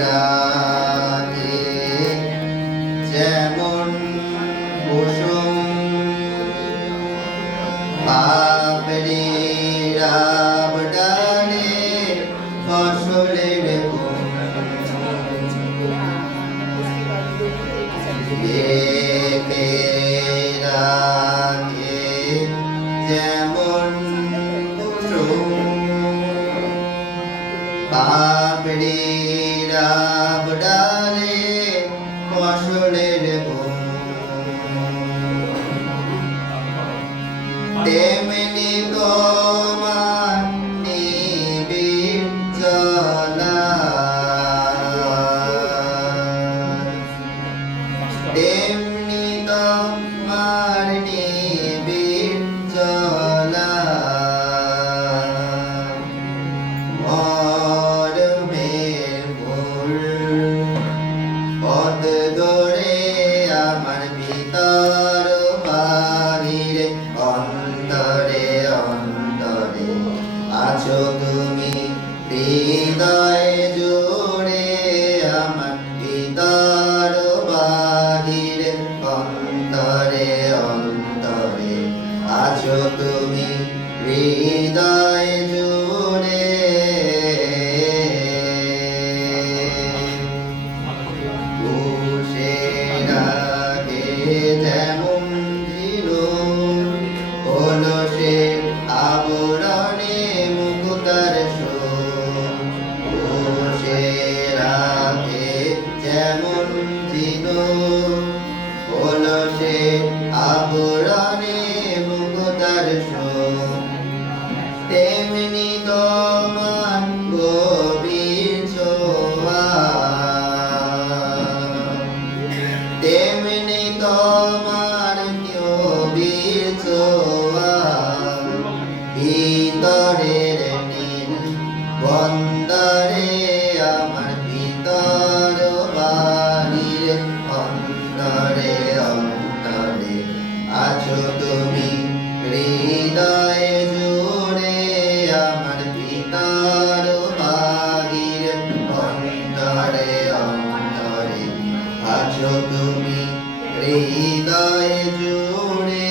রাতে যেমন কুসুম পাপড়ি রাব ডালে ফসলের গুণ রেখে রাখে যেমন কুসুম পাপড়ি রাব ডালে ফসলের গুণ তেমনি তোমার নিবিড় জ্বালা তেমনি তোমার নিবিড় জ্বালা মরমের মূল পথ ধরে আমার ভিতর বাহিরে অন্তরে অন্তরে আছো তুমি হৃদয় জুড়ে আমার ভিতর বাহিরে অন্তরে অন্তরে আছো তুমি হৃদয় জুড়ে কুশের আগে যেমন ছিল কলসের আবরণে মুক্তার কুশের আগে যেমন ছিল কলসের আবরণে মুক্তার তেমনি তোমার গভীর ছোঁয়া তেমনি তোমার গভীর ছোঁয়া ভিতরের নীল বন্দরে আমার ভিতর বাহিরে অন্তরে অন্তরে আছো তুমি হৃদয় জুড়ে আমার ভিতর বাহিরে অন্তরে অন্তরে আছো তুমি হৃদয় জুড়ে